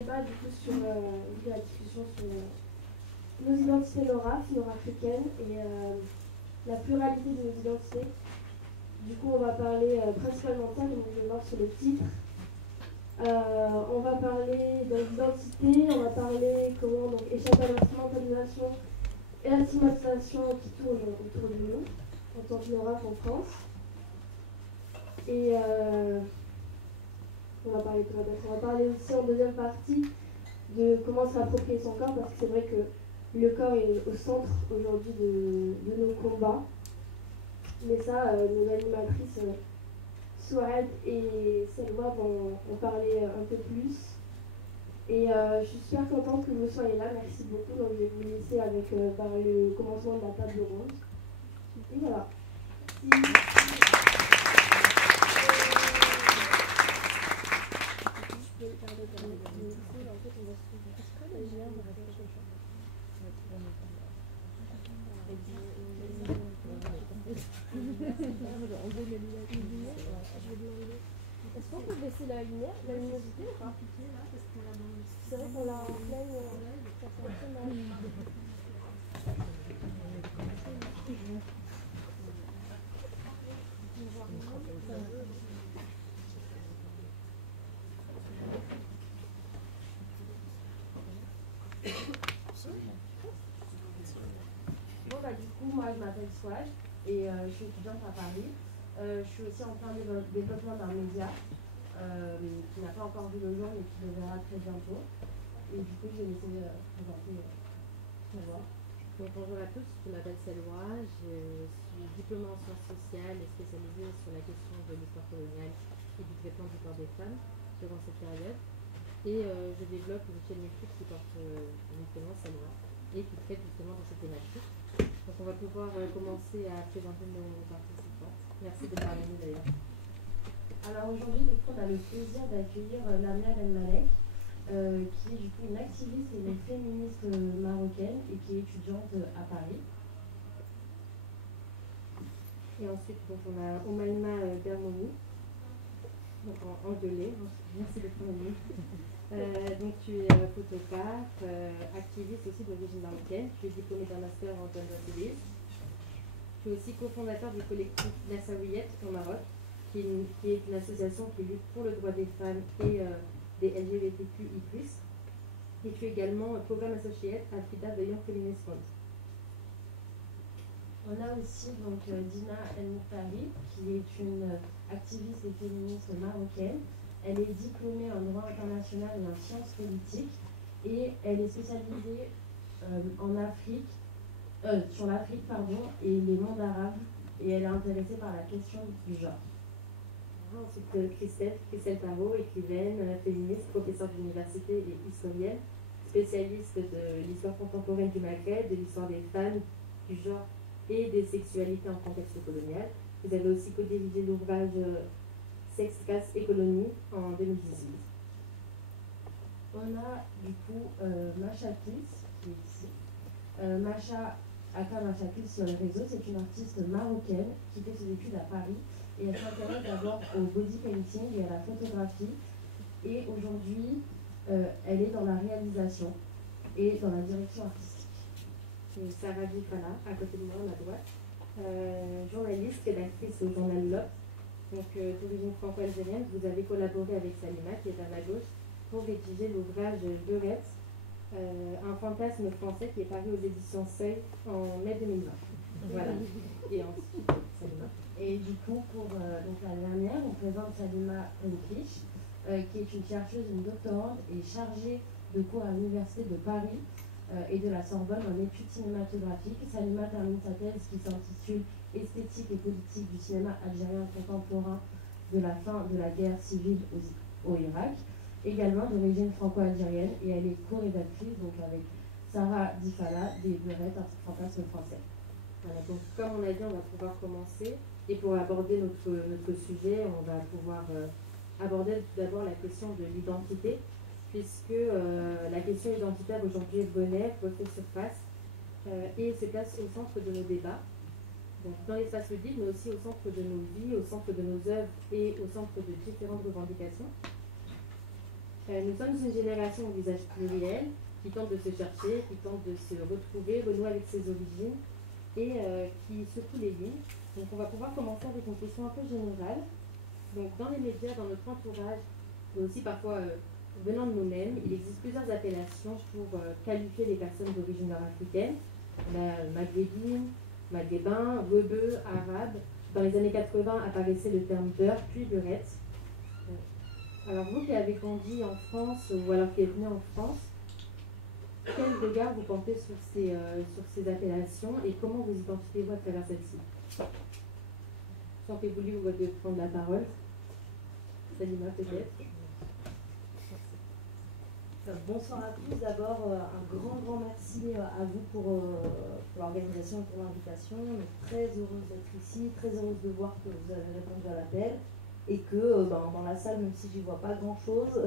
Débat du coup sur la discussion sur nos identités nord-africaines et la pluralité de nos identités. Du coup, on va parler principalement de ça, donc je vais voir sur le titre. On va parler d'identité, on va parler comment donc, échapper à l'instrumentalisation et à la stigmatisation qui tourne autour de nous en tant que Nord en France. Et on va parler de quoi d'autre ? On va parler aussi en deuxième partie de comment se réapproprier son corps, parce que c'est vrai que le corps est au centre aujourd'hui de nos combats. Mais ça, nos animatrices, Souad et Selma vont en parler un peu plus. Et je suis super contente que vous soyez là, merci beaucoup. Donc je vais vous laisser avec par le commencement de la table ronde. Et voilà. Est-ce qu'on peut baisser la lumière, la luminosité ou pas? C'est vrai qu'on l'a en pleine. Ça fait un peu mal. Bon bah du coup moi je m'appelle Swaj et je suis étudiante à Paris. Je suis aussi en plein développement d'un média qui n'a pas encore vu le jour mais qui le verra très bientôt. Et du coup je vais essayer de présenter ma voix. Donc, bonjour à tous, je m'appelle Selma, je suis diplômée en sciences sociales et spécialisée sur la question de l'histoire coloniale et du traitement du corps des femmes durant cette période. Et je développe une chaîne YouTube qui porte justement Selma et qui traite justement de cette thématique. Donc on va pouvoir commencer à présenter nos participantes. Merci de parler de nous d'ailleurs. Alors aujourd'hui, du coup, on a le plaisir d'accueillir Lamia Ben Malek, qui est du coup une activiste et une féministe marocaine et qui est étudiante à Paris. Et ensuite, donc, on a Oumaima Bermouni, donc en anglais, merci de prendre. Donc tu es photographe, activiste aussi d'origine marocaine, tu es diplômée d'un master en gender studies. Tu es aussi cofondateur du collectif Nassawiyet au Maroc, qui est une association qui lutte pour le droit des femmes et des LGBTQI+. Et tu es également programme associé à FIDA de Young Feminist Fund. On a aussi donc Dina El Moutari, qui est une activiste et féministe marocaine. Elle est diplômée en droit international et en sciences politiques et elle est spécialisée en Afrique, sur l'Afrique et les mondes arabes, et elle est intéressée par la question du genre. Ensuite, Christelle Tarot, écrivaine, féministe, professeure d'université et historienne, spécialiste de l'histoire contemporaine du Maghreb, de l'histoire des femmes, du genre et des sexualités en contexte colonial. Vous avez aussi co-dirigé l'ouvrage Sexe, caste et colonie en 2018. On a du coup Macha Kiss, qui est ici. Macha Aka Macha Kiss sur les réseaux, c'est une artiste marocaine qui fait ses études à Paris et elle s'intéresse d'abord au body painting et à la photographie. Et aujourd'hui, elle est dans la réalisation et dans la direction artistique. Sarah Difala, à côté de moi, à ma droite, journaliste, rédactrice au journal L'Op, donc d'origine franco-algérienne. Vous avez collaboré avec Salima, qui est à ma gauche, pour rédiger l'ouvrage Beurette, un fantasme français qui est paru aux éditions Seuil en mai 2020. Voilà. Et ensuite, Salima. Et du coup, pour donc la dernière, on présente Salima Enkish, qui est une chercheuse, une doctorante et chargée de cours à l'Université de Paris et de la Sorbonne en études cinématographiques. Salima termine sa thèse qui s'intitule Esthétique et politique du cinéma algérien contemporain de la fin de la guerre civile au Irak, également d'origine franco-algérienne, et elle est co-rédactrice donc avec Sarah Difala des Beurettes, un fantasme français. Voilà, donc comme on a dit, on va pouvoir commencer. Et pour aborder notre sujet, on va pouvoir aborder tout d'abord la question de l'identité, puisque la question identitaire aujourd'hui refait surface et se place au centre de nos débats, donc dans l'espace public, mais aussi au centre de nos vies, au centre de nos œuvres et au centre de différentes revendications. Nous sommes une génération au visage pluriel qui tente de se chercher, qui tente de se retrouver, renouer avec ses origines et qui secoue les lignes. Donc on va pouvoir commencer avec une question un peu générale. Donc dans les médias, dans notre entourage, mais aussi parfois venant de nous-mêmes, il existe plusieurs appellations pour qualifier les personnes d'origine nord-africaine. On a maghrébine, maghrébin, rebeu, arabe. Dans les années 80 apparaissait le terme beurre, puis beurette. Alors vous qui avez grandi en France ou alors qui êtes né en France, quel regard vous portez sur ces appellations et comment vous identifiez-vous à travers celles-ci? Sentez-vous libre de prendre la parole? Salima peut-être. Bonsoir à tous. D'abord, un grand merci à vous pour l'organisation et pour l'invitation. On est très heureuse d'être ici, très heureuse de voir que vous avez répondu à l'appel et que dans la salle, même si j'y vois pas grand-chose,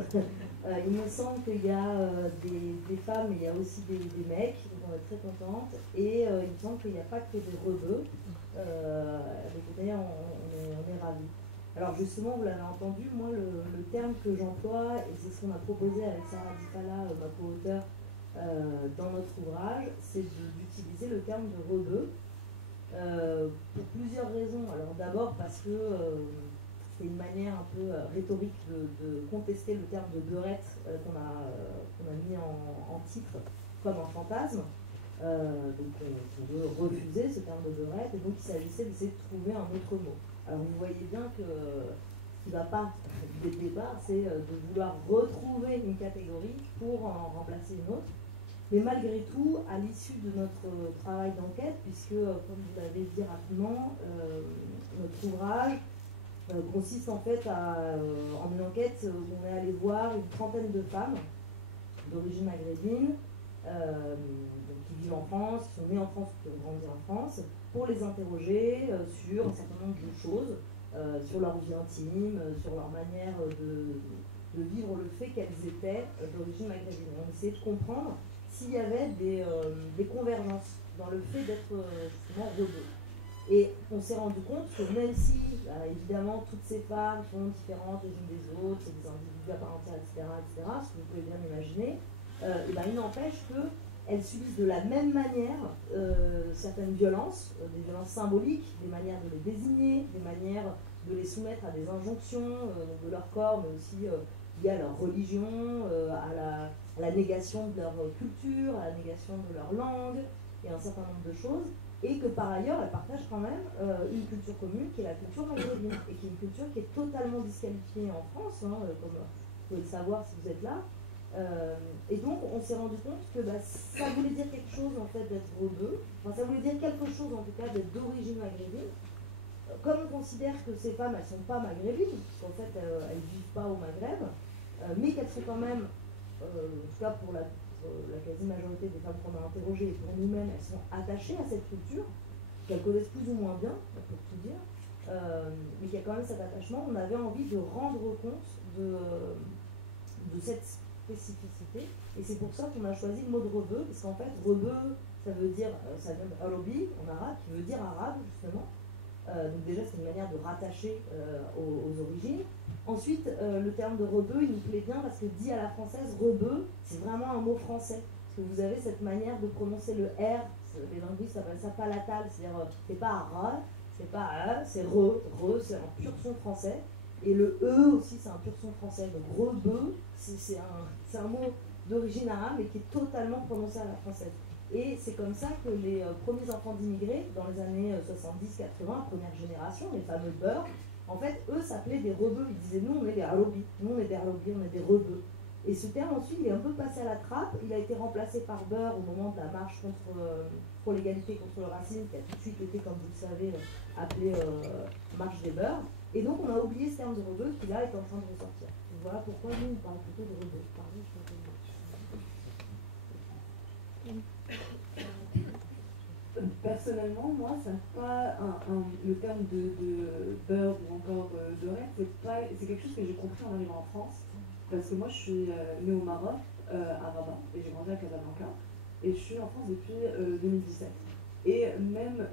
il me semble qu'il y a des femmes, mais il y a aussi des mecs, donc on est très contente. Et il me semble qu'il n'y a pas que des rebeux. Écoutez, on est ravis. Alors justement, vous l'avez entendu, moi le terme que j'emploie, et c'est ce qu'on a proposé avec Sarah Dipala, ma co-auteure, dans notre ouvrage, c'est d'utiliser le terme de rebeu pour plusieurs raisons. Alors d'abord parce que c'est une manière un peu rhétorique de contester le terme de beurette qu'on a mis en titre comme un fantasme. Donc on veut refuser ce terme de beurette, et donc il s'agissait d'essayer de trouver un autre mot. Alors vous voyez bien que ce qui ne va pas dès le départ, c'est de vouloir retrouver une catégorie pour en remplacer une autre. Mais malgré tout, à l'issue de notre travail d'enquête, puisque comme vous l'avez dit rapidement, notre ouvrage consiste en fait en une enquête où on est allé voir une trentaine de femmes d'origine maghrébine, qui vivent en France, qui sont nées en France, qui ont grandi en France, pour les interroger sur un certain nombre de choses, sur leur vie intime, sur leur manière de vivre le fait qu'elles étaient d'origine maghrébine. On essayait de comprendre s'il y avait des convergences dans le fait d'être justement rebeu. Et on s'est rendu compte que même si, évidemment, toutes ces femmes sont différentes les unes des autres, c'est des individus à part entière, etc., ce que vous pouvez bien imaginer, il n'empêche qu'elles subissent de la même manière certaines violences, des violences symboliques, des manières de les désigner, des manières de les soumettre à des injonctions de leur corps, mais aussi liées à leur religion, à la négation de leur culture, à la négation de leur langue, et un certain nombre de choses. Et que par ailleurs, elles partagent quand même une culture commune qui est la culture maghrébine, et qui est une culture qui est totalement disqualifiée en France, comme vous pouvez le savoir si vous êtes là. Et donc on s'est rendu compte que ça voulait dire quelque chose en fait d'être rebeu, ça voulait dire quelque chose en tout cas d'être d'origine maghrébine. Comme on considère que ces femmes elles ne sont pas maghrébines, puisqu'en fait elles ne vivent pas au Maghreb, mais qu'elles sont quand même, en tout cas pour la quasi-majorité des femmes qu'on a interrogées et pour nous-mêmes, elles sont attachées à cette culture, qu'elles connaissent plus ou moins bien, pour tout dire, mais qu'il y a quand même cet attachement. On avait envie de rendre compte de cette spécificité, et c'est pour ça qu'on a choisi le mot de rebeu, parce qu'en fait, rebeu, ça vient de Arabi en arabe, qui veut dire arabe, justement. Donc déjà, c'est une manière de rattacher aux origines. Ensuite, le terme de rebeu, il nous plaît bien parce que dit à la française, rebeu, c'est vraiment un mot français. Parce que vous avez cette manière de prononcer le R, les linguistes appellent ça palatal, c'est-à-dire, c'est pas ra, c'est pas a, c'est re, c'est un pur son français. Et le E aussi, c'est un pur son français. Donc rebeu, c'est un mot d'origine arabe et qui est totalement prononcé à la française. Et c'est comme ça que les premiers enfants d'immigrés, dans les années 70-80, première génération, les fameux beurs, en fait, eux s'appelaient des rebeux. Ils disaient, nous, on est des Arabi, on est des rebeux. Et ce terme, ensuite, il est un peu passé à la trappe. Il a été remplacé par beurre au moment de la marche pour l'égalité contre le racisme, qui a tout de suite été, comme vous le savez, appelée marche des beurs. Et donc, on a oublié ce terme de rebeu qui, là, est en train de ressortir. Donc, voilà pourquoi nous, on parle plutôt de rebeu. Pardon, je suis un peu... Personnellement, moi, ça n'est pas le terme de beurre ou encore de rêve, c'est quelque chose que j'ai compris en arrivant en France. Parce que moi, je suis née au Maroc, à Rabat, et j'ai grandi à Casablanca. Et je suis en France depuis 2017. Et même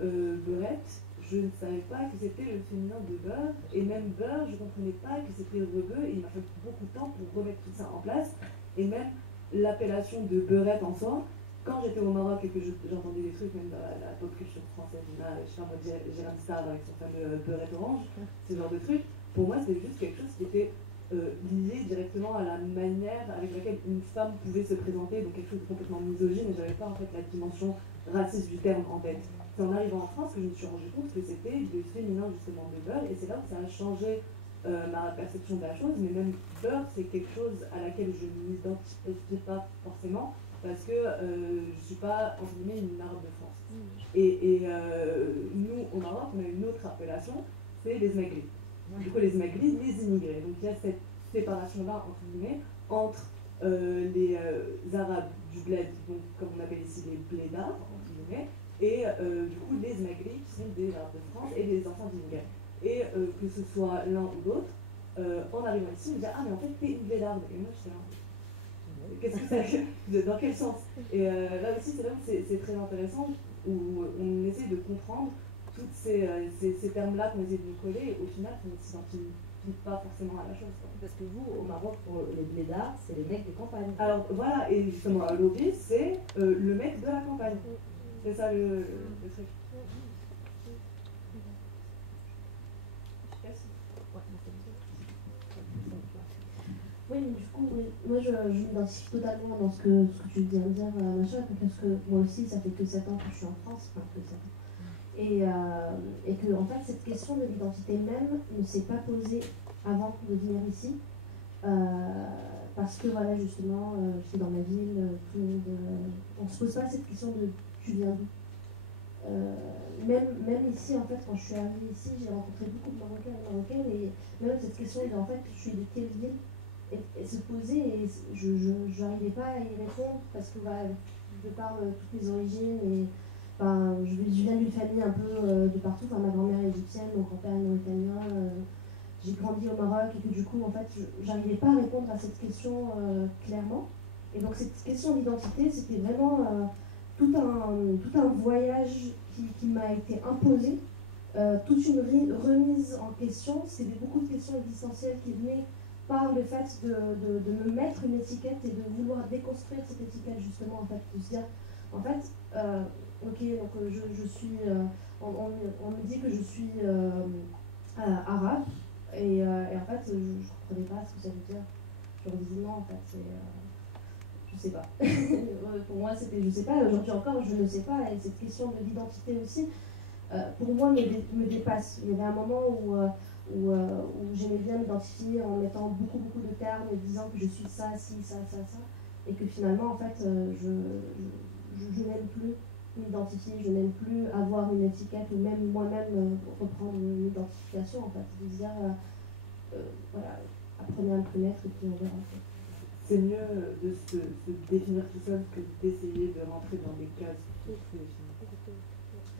beurette, je je ne savais pas que c'était le féminin de beurre, et même beurre, je ne comprenais pas que c'était rebeu, et il m'a fallu beaucoup de temps pour remettre tout ça en place, et même l'appellation de beurette en soi, quand j'étais au Maroc et que j'entendais des trucs, même dans la pop culture française, je sais pas moi, Gérard Star avec son fameux beurette orange, ce genre de trucs, pour moi c'était juste quelque chose qui était lié directement à la manière avec laquelle une femme pouvait se présenter, donc quelque chose de complètement misogyne, et j'avais pas en fait la dimension raciste du terme en tête. C'est en arrivant en France que je me suis rendu compte que c'était le féminin justement de beurre, et c'est là que ça a changé ma perception de la chose, mais même beurre c'est quelque chose à laquelle je ne m'identifie pas forcément, parce que je ne suis pas entre guillemets une arabe de France. Et nous au Maroc on a une autre appellation, c'est les Zmaglis. Du coup les Zmaglis, les immigrés. Donc il y a cette séparation-là entre guillemets entre les arabes du bled, donc comme on appelle ici les blédards entre guillemets, et du coup les Zmaglis qui sont des arabes de France et des enfants d'immigrés. Et que ce soit l'un ou l'autre, en arrivant ici, on me dit ah mais en fait t'es une blédarde. Et moi j'étais là. Qu'est-ce que c'est? Dans quel sens? Et là aussi, c'est là où c'est très intéressant, où on essaie de comprendre tous ces termes-là qu'on essaie de nous coller, et au final, on ne s'identifie pas forcément à la chose. Parce que vous, au Maroc, pour les blédards, c'est les mecs des campagnes. Alors voilà, et justement, Laurie, c'est le mec de la campagne. C'est ça le truc. Oui, mais du coup, oui. Moi je m'identifie totalement dans ce que tu viens de dire, machin, parce que moi aussi, ça fait que 7 ans que je suis en France, enfin que 7 ans. Et que, en fait, cette question de l'identité même ne s'est pas posée avant de venir ici. Parce que, voilà, justement, je suis dans ma ville, tout le monde. On ne se pose pas cette question de tu viens d'où. Même ici, en fait, quand je suis arrivée ici, j'ai rencontré beaucoup de Marocains et Marocaines, et même cette question de, en fait, je suis de quelle ville, et se poser, et je n'arrivais pas à y répondre parce que bah, de par toutes mes origines, et je viens d'une famille un peu de partout. Ma grand-mère est égyptienne, mon grand-père est mauritanien, j'ai grandi au Maroc, et que du coup en fait j'arrivais pas à répondre à cette question clairement. Et donc cette question d'identité, c'était vraiment tout un voyage qui m'a été imposé, toute une remise en question. C'était beaucoup de questions existentielles qui venaient par le fait de me mettre une étiquette et de vouloir déconstruire cette étiquette, justement, en fait, de se dire, en fait, ok, donc je suis, on me dit que je suis arabe, et en fait, je ne comprenais pas ce que ça veut dire. Je me disais non, en fait, je sais pas. Pour moi, c'était, je sais pas, aujourd'hui encore, je ne sais pas, et cette question de l'identité aussi, pour moi, me dépasse. Il y avait un moment où j'aimais bien m'identifier en mettant beaucoup de termes et disant que je suis ça, ci, ça, et que finalement, en fait, je n'aime plus m'identifier, je n'aime plus avoir une étiquette, ou même moi-même reprendre une identification, en fait, de dire, voilà, apprenez à me connaître et puis on verra. C'est mieux de se définir tout seul que d'essayer de rentrer dans des cases pour se définir.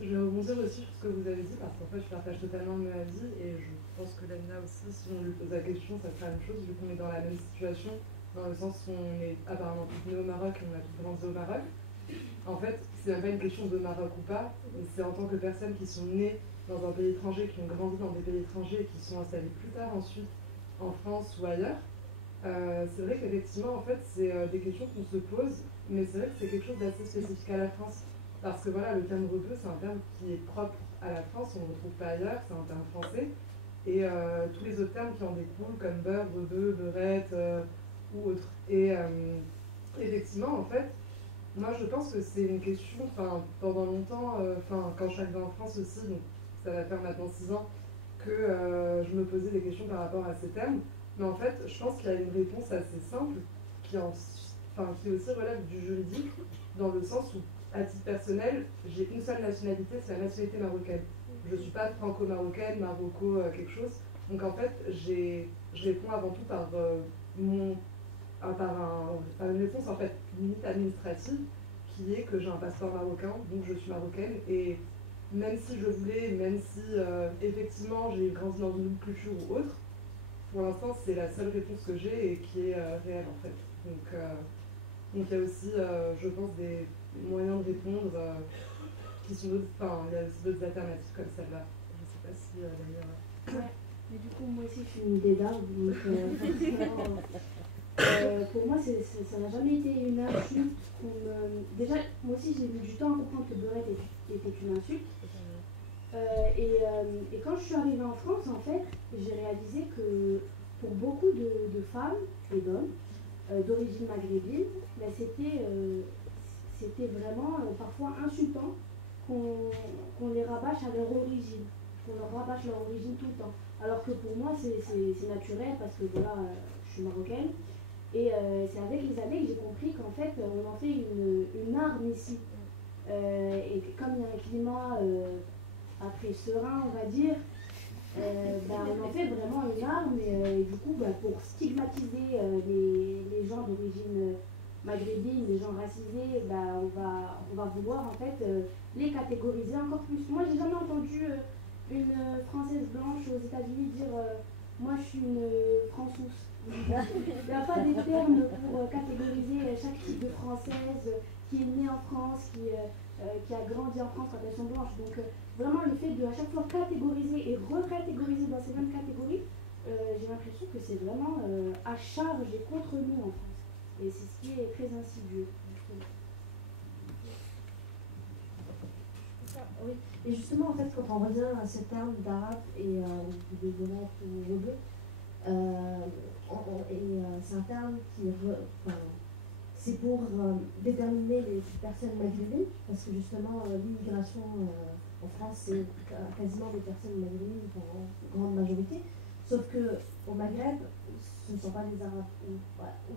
Je vais rebondir aussi sur ce que vous avez dit, parce qu'en fait, je partage totalement mon avis, et je pense que Lamina aussi, si on lui pose la question, ça serait la même chose, vu qu'on est dans la même situation, dans le sens où on est apparemment toutes nées au Maroc et on a toutes grandi au Maroc. En fait, c'est même pas une question de Maroc ou pas, mais c'est en tant que personnes qui sont nées dans un pays étranger, qui ont grandi dans des pays étrangers et qui sont installées plus tard ensuite en France ou ailleurs. C'est vrai qu'effectivement, en fait, c'est des questions qu'on se pose, mais c'est vrai que c'est quelque chose d'assez spécifique à la France. Parce que voilà, le terme rebeu, c'est un terme qui est propre à la France, on ne le retrouve pas ailleurs, c'est un terme français. Et tous les autres termes qui en découlent, comme beurre, rebeu, beurette ou autres. Et effectivement, en fait, moi je pense que c'est une question, pendant longtemps, quand je suis arrivée en France aussi, donc ça va faire maintenant 6 ans, que je me posais des questions par rapport à ces termes. Mais en fait, je pense qu'il y a une réponse assez simple qui aussi relève du juridique, dans le sens où, à titre personnel, j'ai une seule nationalité, c'est la nationalité marocaine. Je ne suis pas franco-marocaine, quelque chose. Donc en fait, je réponds avant tout par une réponse en fait limite administrative, qui est que j'ai un passeport marocain, donc je suis marocaine. Et même si je voulais, même si effectivement j'ai grandi dans une autre culture ou autre, pour l'instant c'est la seule réponse que j'ai et qui est réelle en fait. Donc il y a aussi, je pense, des moyens de répondre qui sont d'autres, il y a aussi d'autres alternatives comme celle-là. pas si Laïla... Ouais, mais du coup, moi aussi, je suis une débardeur, donc forcément, pour moi, ça n'a jamais été une insulte. Déjà, moi aussi, j'ai mis du temps à comprendre que beurette était une insulte. Et quand je suis arrivée en France, en fait, j'ai réalisé que pour beaucoup de femmes et d'hommes d'origine maghrébine, ben, c'était vraiment parfois insultant qu'on les rabâche à leur origine, qu'on leur rabâche leur origine tout le temps. Alors que pour moi, c'est naturel parce que voilà, je suis marocaine. Et c'est avec les années que j'ai compris qu'en fait, on en fait une arme ici. Et comme il y a un climat après serein, on va dire, on en fait vraiment une arme. Et du coup, pour stigmatiser les gens d'origine maghrébine, les gens racisés, on va vouloir en fait les catégoriser encore plus. Moi, j'ai jamais entendu une Française blanche aux États-Unis dire moi je suis une Françousse. Il n'y a pas des termes pour catégoriser chaque type de Française qui est née en France, qui a grandi en France quand elles sont blanches. Donc vraiment le fait de à chaque fois catégoriser et recatégoriser dans ces mêmes catégories, j'ai l'impression que c'est vraiment à charge et contre nous en France. Et c'est ce qui est très insidieux. Oui, et justement, en fait, quand on revient à ce terme d'arabe et de beurette ou rebeu, c'est un terme qui c'est pour déterminer les personnes maghrébines, parce que justement l'immigration en France c'est quasiment des personnes maghrébines en grande majorité, sauf que au Maghreb ce ne sont pas des Arabes, ou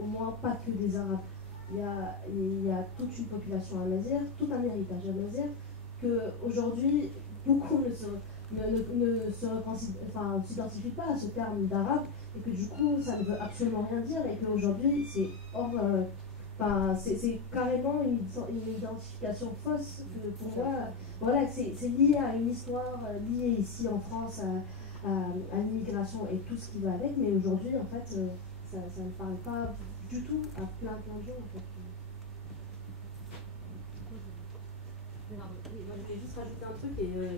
au moins pas que des Arabes. Il y a toute une population amazigh, tout un héritage amazigh qu'aujourd'hui beaucoup ne s'identifient pas à ce terme d'arabe, et que du coup ça ne veut absolument rien dire, et qu'aujourd'hui c'est c'est carrément une identification fausse. Que pour moi, voilà, c'est lié à une histoire liée ici en France à l'immigration et tout ce qui va avec, mais aujourd'hui en fait ça ne parle pas du tout à plein de gens en fait. Oui, moi je voulais juste rajouter un truc, et je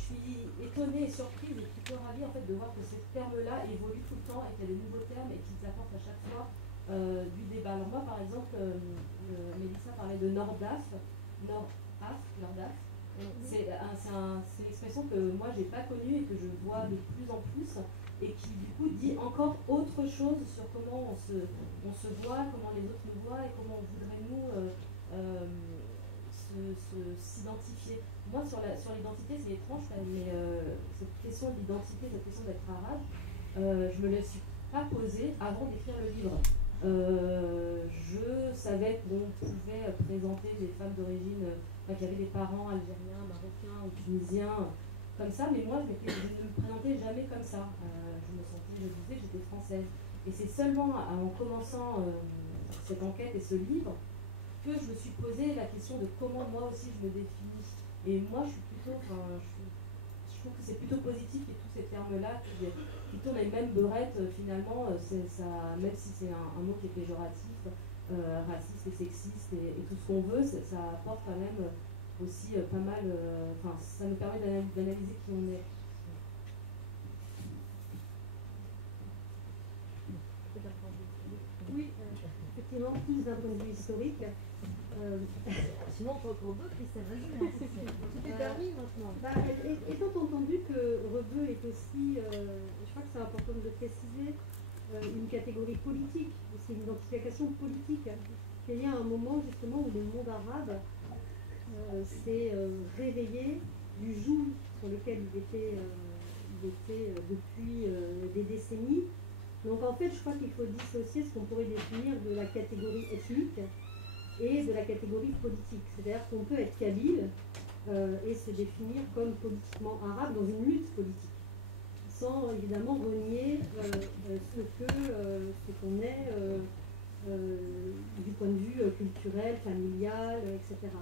suis étonnée et surprise et plutôt ravie en fait de voir que ces termes-là évoluent tout le temps et qu'il y a de nouveaux termes et qu'ils apportent à chaque fois du débat. Alors moi par exemple, Mélissa parlait de Nordaf. C'est une expression que moi j'ai pas connue et que je vois de plus en plus, et qui du coup dit encore autre chose sur comment on se voit, comment les autres nous voient et comment on voudrait nous s'identifier. Moi sur l'identité c'est étrange, mais cette question de l'identité, cette question d'être arabe, je me la suis pas posée avant d'écrire le livre. Je savais qu'on pouvait présenter des femmes d'origine, qui avaient des parents algériens, marocains ou tunisiens, comme ça, mais moi je ne me présentais jamais comme ça. Je disais que j'étais française. Et c'est seulement en commençant cette enquête et ce livre que je me suis posé la question de comment moi aussi je me définis. Et moi je suis plutôt, je trouve que c'est plutôt positif, et tous ces termes-là qui tournent les mêmes beurettes, finalement, ça, même si c'est un mot qui est péjoratif, raciste et sexiste et tout ce qu'on veut, ça apporte quand même aussi pas mal, ça nous permet d'analyser qui on est. Oui, effectivement, plus d'un point de vue historique. Sinon, on peut encore deux, Christelle, vas-y. Tu t'es permis maintenant. Étant entendu que rebeu est aussi, je crois que c'est important de le préciser, une catégorie politique, c'est une identification politique. Il y a un moment justement où le monde arabe s'est réveillé du joug sur lequel il était depuis des décennies. Donc en fait, je crois qu'il faut dissocier ce qu'on pourrait définir de la catégorie ethnique et de la catégorie politique. C'est-à-dire qu'on peut être kabyle et se définir comme politiquement arabe dans une lutte politique, sans évidemment renier ce qu'on est du point de vue culturel, familial, etc.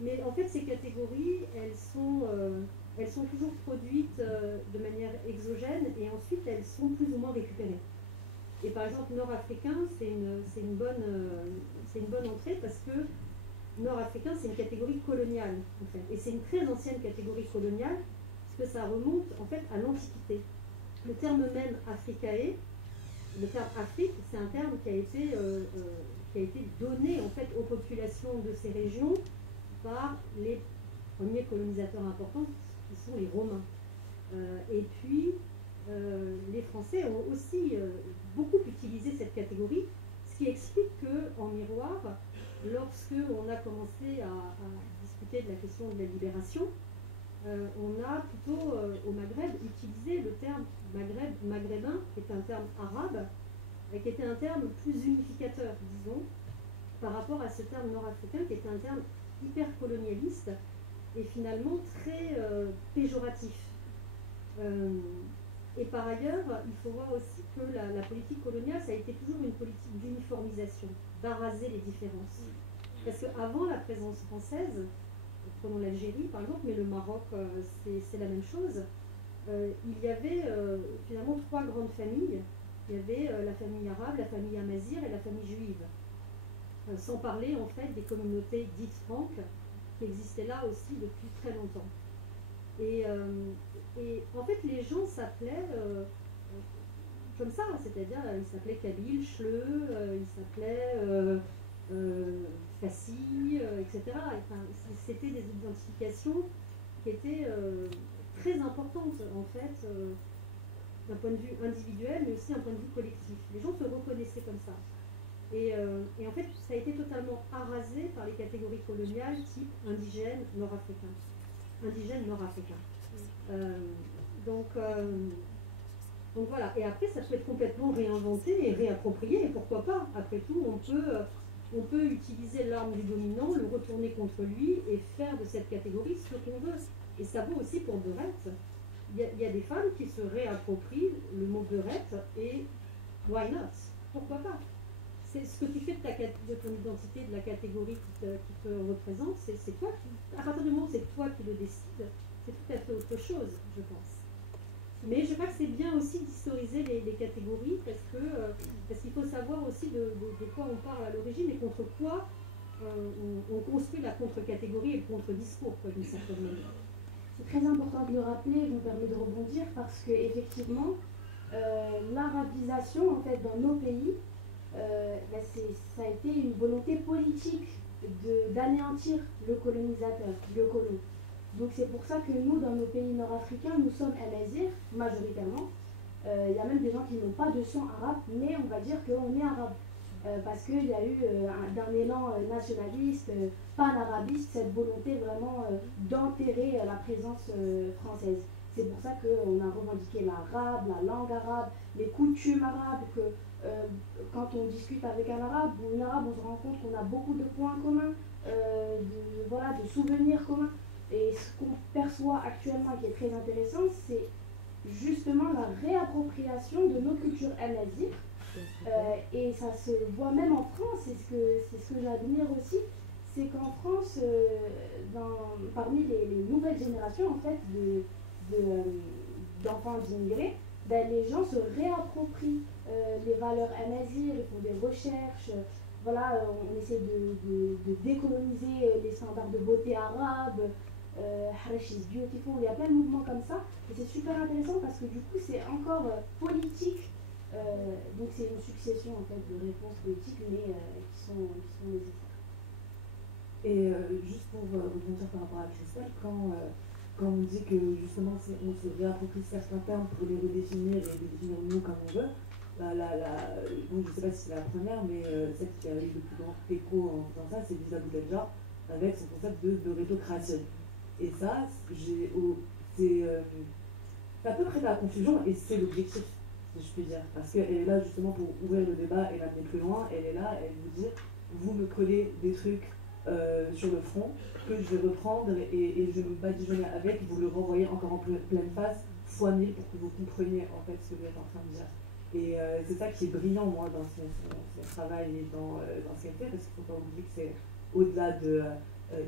Mais en fait, ces catégories, elles sont toujours produites de manière exogène, et ensuite elles sont plus ou moins récupérées. Et par exemple, nord-africain, c'est une bonne entrée, parce que nord-africain, c'est une catégorie coloniale, en fait. Et c'est une très ancienne catégorie coloniale, puisque ça remonte, en fait, à l'Antiquité. Le terme même Africae, le terme Afrique, c'est un terme qui a été donné, en fait, aux populations de ces régions par les premiers colonisateurs importants, qui sont les Romains. Et puis, les Français ont aussi beaucoup utilisé cette catégorie, ce qui explique qu'en miroir, lorsque on a commencé à discuter de la question de la libération, on a plutôt au Maghreb utilisé le terme maghrébin, qui est un terme arabe, qui était un terme plus unificateur, disons, par rapport à ce terme nord-africain, qui était un terme hyper colonialiste et finalement très péjoratif. Et par ailleurs, il faut voir aussi que la politique coloniale, ça a été toujours une politique d'uniformisation, d'araser les différences. Parce qu'avant la présence française, prenons l'Algérie par exemple, mais le Maroc, c'est la même chose, il y avait finalement trois grandes familles. Il y avait la famille arabe, la famille amazigh et la famille juive. Sans parler en fait des communautés dites franques qui existaient là aussi depuis très longtemps. Et en fait, les gens s'appelaient comme ça, c'est-à-dire ils s'appelaient Kabyle, Chleu, ils s'appelaient Fassi, etc. Enfin, c'était des identifications qui étaient très importantes en fait, d'un point de vue individuel, mais aussi d'un point de vue collectif. Les gens se reconnaissaient comme ça. Et en fait, ça a été totalement arasé par les catégories coloniales type indigène nord-africain. Indigène nord-africain. Donc voilà. Et après, ça peut être complètement réinventé et réapproprié. Et pourquoi pas? Après tout, on peut utiliser l'arme du dominant, le retourner contre lui et faire de cette catégorie ce qu'on veut. Et ça vaut aussi pour Beurette. Il y a des femmes qui se réapproprient le mot Beurette et why not? Pourquoi pas? C'est ce que tu fais de ton identité, de la catégorie qui te représente, c'est toi qui, à partir du moment où c'est toi qui le décides, c'est tout à fait autre chose, je pense. Mais je crois que c'est bien aussi d'historiser les catégories parce qu'il faut savoir aussi de quoi on parle à l'origine et contre quoi on construit la contre-catégorie et le contre-discours, d'une certaine manière. C'est très important de le rappeler, je me permets de rebondir parce que effectivement, l'arabisation en fait dans nos pays, ça a été une volonté politique d'anéantir le colonisateur, le colon. Donc c'est pour ça que nous, dans nos pays nord-africains, nous sommes amazirs, majoritairement. Il y a même des gens qui n'ont pas de sang arabe, mais on va dire qu'on est arabe. Parce qu'il y a eu d'un élan nationaliste, pan-arabiste, cette volonté vraiment d'enterrer la présence française. C'est pour ça qu'on a revendiqué l'arabe, la langue arabe, les coutumes arabes, que quand on discute avec un arabe ou une arabe, on se rend compte qu'on a beaucoup de points communs, de souvenirs communs. Et ce qu'on perçoit actuellement qui est très intéressant, c'est justement la réappropriation de nos cultures amazighs. Et ça se voit même en France, c'est ce que j'admire aussi, c'est qu'en France, parmi les nouvelles générations en fait, d'enfants d'immigrés, les gens se réapproprient les valeurs amazighes, ils font des recherches, on essaie de décoloniser les standards de beauté arabes, Harash is beautiful, il y a plein de mouvements comme ça, et c'est super intéressant parce que du coup c'est encore politique, donc c'est une succession en fait de réponses politiques mais qui sont nécessaires. Et juste pour rebondir par rapport à Christelle, quand on dit que justement on se réapproprie certains termes pour les redéfinir et les définir nous comme on veut, bon, je ne sais pas si c'est la première, mais celle qui a eu le plus grand écho en faisant ça, c'est Lisa Boudelja avec son concept de méritocratie. Et ça, ça peut prêter à la confusion et c'est l'objectif, si je puis dire. Parce qu'elle est là justement pour ouvrir le débat et l'amener plus loin. Elle est là, elle vous dit, vous me collez des trucs sur le front que je vais reprendre et je me badigeonner avec, vous le renvoyez encore en pleine face, fois 1000 pour que vous compreniez en fait ce que vous êtes en train de dire. Et c'est ça qui est brillant, moi, dans son travail et dans ce qu'elle fait, parce qu'il ne faut pas oublier que c'est au-delà de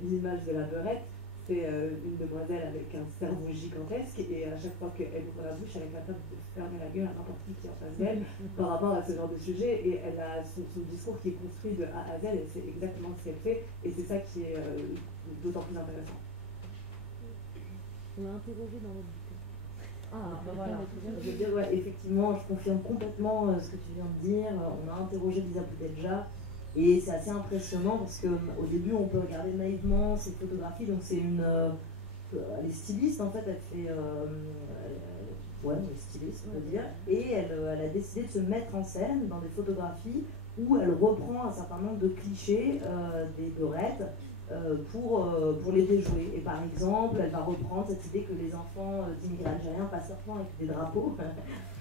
l'image de la beurette, c'est une demoiselle avec un cerveau gigantesque et à chaque fois qu'elle ouvre la bouche, elle est capable de fermer la gueule à n'importe qui en face d'elle par rapport à ce genre de sujet, et elle a son discours qui est construit de A à Z et c'est exactement ce qu'elle fait, et c'est ça qui est d'autant plus intéressant. On l'a interrogé dans votre bouquin. Ah, ben voilà. Je veux dire, ouais, effectivement, je confirme complètement ce que tu viens de dire. On a interrogé Lisa Boudelja et c'est assez impressionnant parce qu'au début, on peut regarder naïvement ses photographies. Donc, c'est une. Elle est styliste en fait, elle fait. Ouais, elle est styliste, on peut dire. Et elle a décidé de se mettre en scène dans des photographies où elle reprend un certain nombre de clichés des Dorette. Pour les déjouer. Et par exemple, elle va reprendre cette idée que les enfants d'immigrés algériens passent leur temps avec des drapeaux,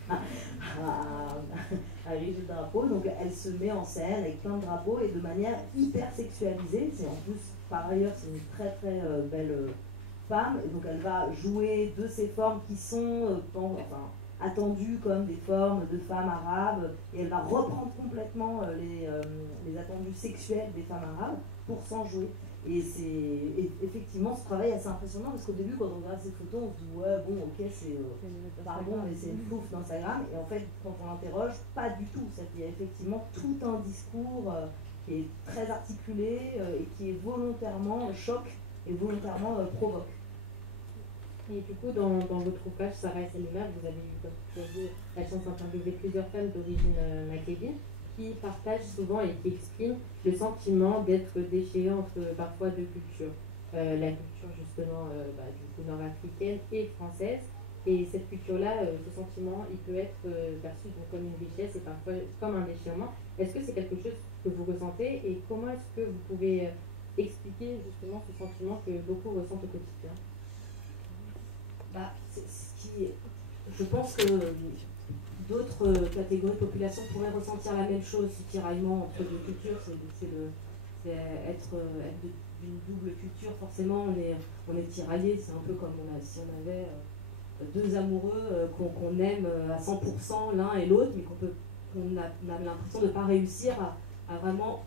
à ériger le drapeau. Donc elle se met en scène avec plein de drapeaux et de manière hyper sexualisée. C'est en plus, par ailleurs, c'est une très très belle femme. Et donc elle va jouer de ces formes qui sont attendues comme des formes de femmes arabes. Et elle va reprendre complètement les attendus sexuels des femmes arabes pour s'en jouer. Et c'est effectivement ce travail assez impressionnant parce qu'au début, quand on regarde ces photos, on se dit ouais, bon, ok, c'est pardon, mais c'est une flouf d'Instagram. Et en fait, quand on l'interroge, pas du tout. Il y a effectivement tout un discours qui est très articulé et qui est volontairement choc et volontairement provoque. Et du coup, dans votre ouvrage Sarah et Salima, vous avez eu, comme tu as dit, la chance d'interviewer plusieurs femmes d'origine maghrébine qui partagent souvent et qui expriment le sentiment d'être déchéante parfois de culture. La culture justement du coup nord-africaine et française. Et cette culture-là, ce sentiment, il peut être perçu comme une richesse et parfois comme un déchirement. Est-ce que c'est quelque chose que vous ressentez et comment est-ce que vous pouvez expliquer justement ce sentiment que beaucoup ressentent au quotidien? Je pense que d'autres catégories de population pourraient ressentir la même chose, ce tiraillement entre deux cultures, c'est être d'une double culture, forcément on est tiraillé, c'est un peu comme si on avait deux amoureux qu'on aime à 100% l'un et l'autre, mais qu'on a l'impression de ne pas réussir à vraiment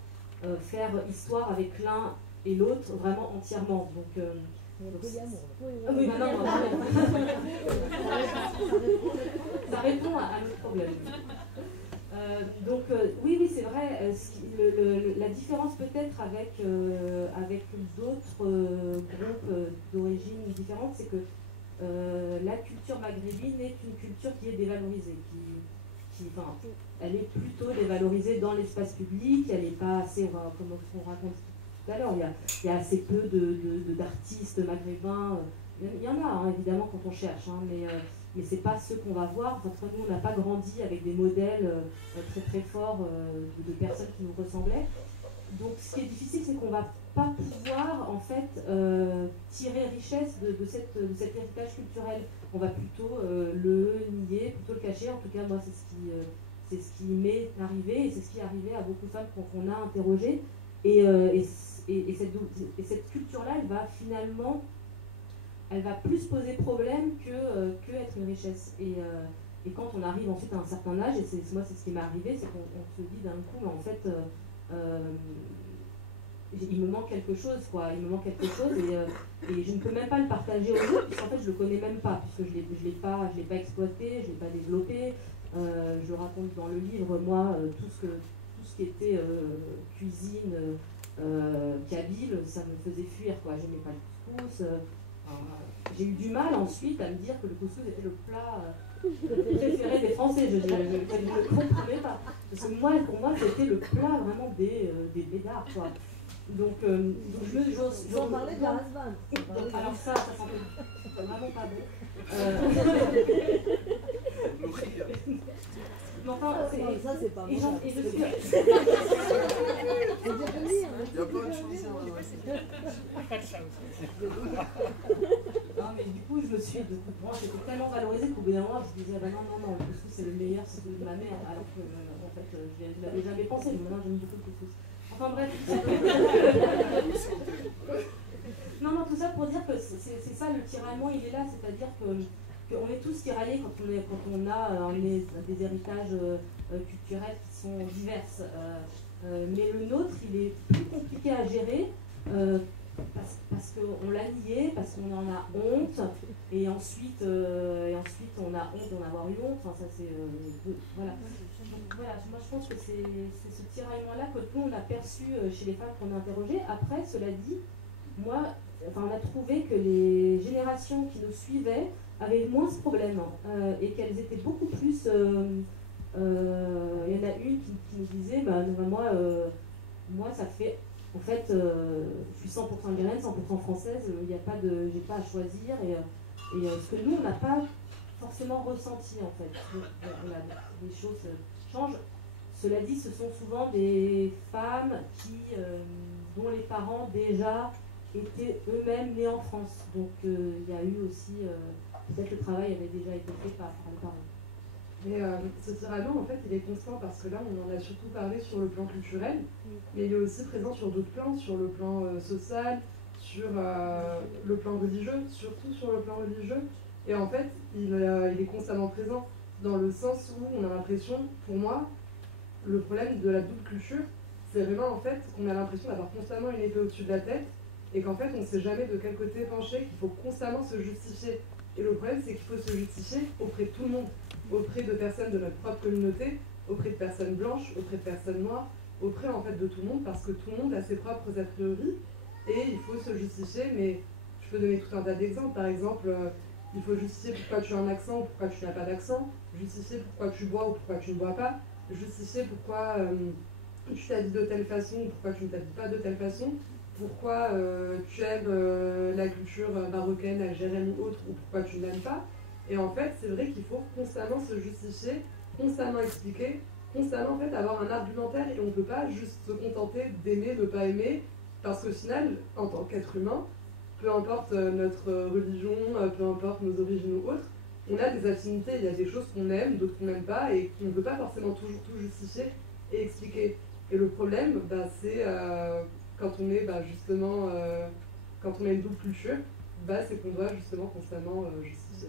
faire histoire avec l'un et l'autre vraiment entièrement. Donc, oui, non, ça répond à notre problème. Oui, c'est vrai. La différence peut-être avec d'autres groupes d'origine différente, c'est que la culture maghrébine est une culture qui est dévalorisée, elle est plutôt dévalorisée dans l'espace public, elle n'est pas assez, comme on raconte tout à l'heure, il y a assez peu d'artistes maghrébins, il y en a évidemment quand on cherche, mais c'est pas ceux qu'on va voir. Enfin, nous on n'a pas grandi avec des modèles très très forts de personnes qui nous ressemblaient. Donc ce qui est difficile, c'est qu'on va pas pouvoir en fait tirer richesse de cet héritage culturel. On va plutôt le nier, plutôt le cacher. En tout cas, moi c'est ce qui m'est arrivé et c'est ce qui est arrivé à beaucoup de femmes qu'on a interrogées. Et cette culture-là, elle va plus poser problème que être une richesse. Et quand on arrive ensuite à un certain âge, et moi c'est ce qui m'est arrivé, c'est qu'on se dit d'un coup, mais en fait, il me manque quelque chose, il me manque quelque chose, et je ne peux même pas le partager aux autres, puisqu'en fait je le connais même pas, puisque je l'ai pas exploité, je l'ai pas développé. Je raconte dans le livre, moi, tout ce qui était cuisine, kabyle, ça me faisait fuir, j'aimais pas le couscous. J'ai eu du mal ensuite à me dire que le couscous était le plat préféré des Français. Je ne le comprenais pas. Parce que pour moi, c'était le plat vraiment des bédards, Donc, j'ose en parler de la rasvan. Alors ça sent vraiment pas bon. Mais enfin, ça c'est pas bon. Et je suis... Il y a plein de choses. Non, mais du coup, moi j'étais tellement valorisée qu'au bout d'un moment, je disais, non, le couscous c'est le meilleur, c'est celui de ma mère, alors que en fait, je l'avais jamais pensé, mais maintenant j'aime beaucoup le couscous. Enfin bref. Non, tout ça pour dire que c'est ça, le tiraillement, il est là, c'est-à-dire qu'on est tous tiraillés quand on a des héritages culturels qui sont divers. Mais le nôtre, il est plus compliqué à gérer parce qu'on l'a nié, parce qu'on en a honte, et ensuite on a honte d'en avoir eu honte. Enfin, ça c'est voilà. Donc, voilà, moi je pense que c'est ce tiraillement-là que nous on a perçu chez les femmes qu'on a interrogées. Après, cela dit, on a trouvé que les générations qui nous suivaient avaient moins ce problème et qu'elles étaient beaucoup plus. Il y en a une qui nous disait, moi ça fait. En fait, je suis 100% algérienne, 100% française, j'ai pas à choisir et ce que nous on n'a pas forcément ressenti en fait. Voilà, les choses changent. Cela dit, ce sont souvent des femmes dont les parents déjà étaient eux-mêmes nés en France. Donc il y a eu aussi, peut-être le travail avait déjà été fait par les parents. Mais ce tiraillement, en fait, il est constant parce que là, on en a surtout parlé sur le plan culturel, mais il est aussi présent sur d'autres plans, sur le plan social, sur le plan religieux, surtout sur le plan religieux. Et en fait, il est constamment présent dans le sens où on a l'impression, pour moi, le problème de la double culture, c'est vraiment en fait qu'on a l'impression d'avoir constamment une épée au-dessus de la tête et qu'en fait, on ne sait jamais de quel côté pencher, qu'il faut constamment se justifier. Et le problème, c'est qu'il faut se justifier auprès de tout le monde, auprès de personnes de notre propre communauté, auprès de personnes blanches, auprès de personnes noires, auprès en fait de tout le monde, parce que tout le monde a ses propres a priori, et il faut se justifier, mais je peux donner tout un tas d'exemples. Par exemple, il faut justifier pourquoi tu as un accent ou pourquoi tu n'as pas d'accent, justifier pourquoi tu bois ou pourquoi tu ne bois pas, justifier pourquoi tu t'habilles de telle façon ou pourquoi tu ne t'habilles pas de telle façon, pourquoi tu aimes la culture marocaine, algérienne ou autre, ou pourquoi tu ne l'aimes pas. Et en fait, c'est vrai qu'il faut constamment se justifier, constamment expliquer, constamment en fait avoir un argumentaire et on ne peut pas juste se contenter d'aimer, ne pas aimer, parce qu'au final, en tant qu'être humain, peu importe notre religion, peu importe nos origines ou autres, on a des affinités, il y a des choses qu'on aime, d'autres qu'on n'aime pas et qu'on ne peut pas forcément toujours tout justifier et expliquer. Et le problème, c'est quand on est justement, quand on a une double culture, c'est qu'on doit justement constamment justifier.